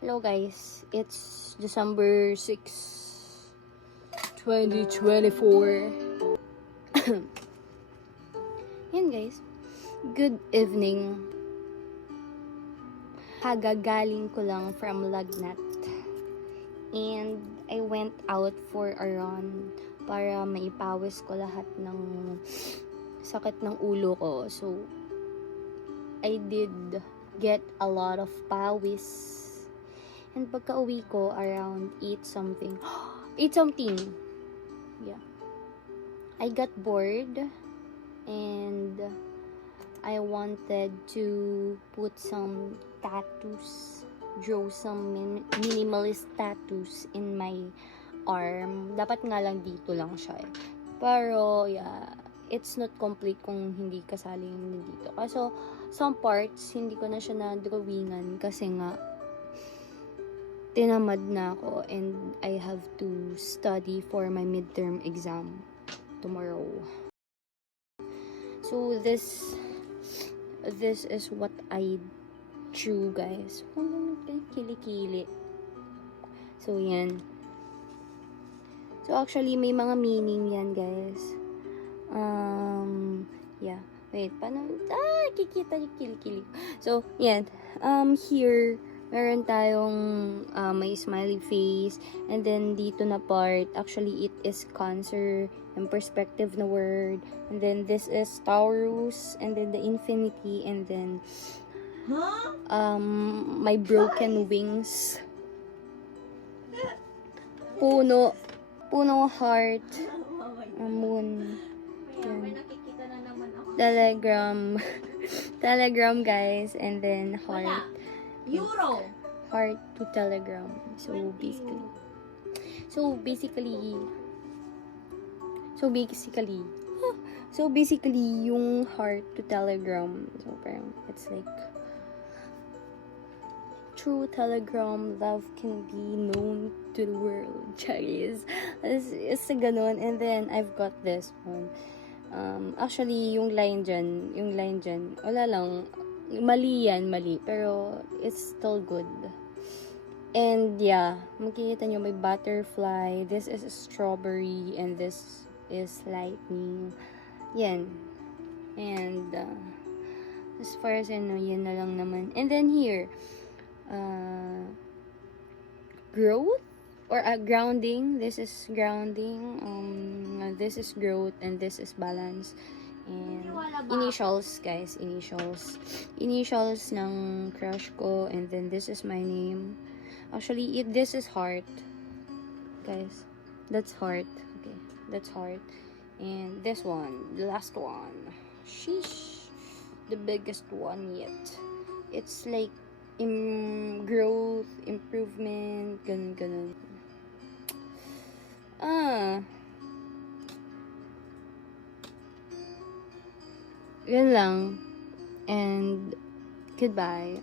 Hello guys, it's December 6, 2024. Yan guys, good evening. Kagagaling ko lang from Lagnat. And I went out for a run para maipawis ko lahat ng sakit ng ulo ko. So, I did get a lot of pawis. And pagka uwi ko, around 8 something. 8 something. Yeah. I got bored. And I wanted to put some tattoos. Draw some minimalist tattoos in my arm. Dapat nga lang dito lang siya eh. Pero, yeah. It's not complete kung hindi kasali yung dito. Kaso, some parts, hindi ko na siya na-drawingan kasi nga, tinamad na ako and I have to study for my midterm exam tomorrow. So this is what I drew, guys. Kili-kili. So yan. So actually may mga meaning yan, guys. Yeah. Wait, paano? Kikita yung kili-kili. So yan. Here meron tayong may smiley face, and then dito na part, actually it is Cancer, yung perspective na word, and then this is Taurus, and then the infinity, and then my broken wings, puno heart, moon, telegram guys, and then heart. Euro. Heart to telegram. So basically yung heart to telegram. So parang it's like through telegram love can be known to the world. Charis. It's a ganon. And then I've got this one. Actually yung line dyan, wala lang. Mali, pero it's still good. And yeah, makikita nyo may butterfly, this is a strawberry, and this is lightning. Yan. And as far as I know, yan na lang naman. And then here, growth or grounding. This is grounding. This is growth, and this is balance. And initials, guys, initials ng crush ko, and then this is my name. Actually, this is heart, guys. That's heart. Okay, that's heart. And this one, the last one, sheesh, the biggest one yet. It's like growth, improvement, ganun. Yun lang. And goodbye.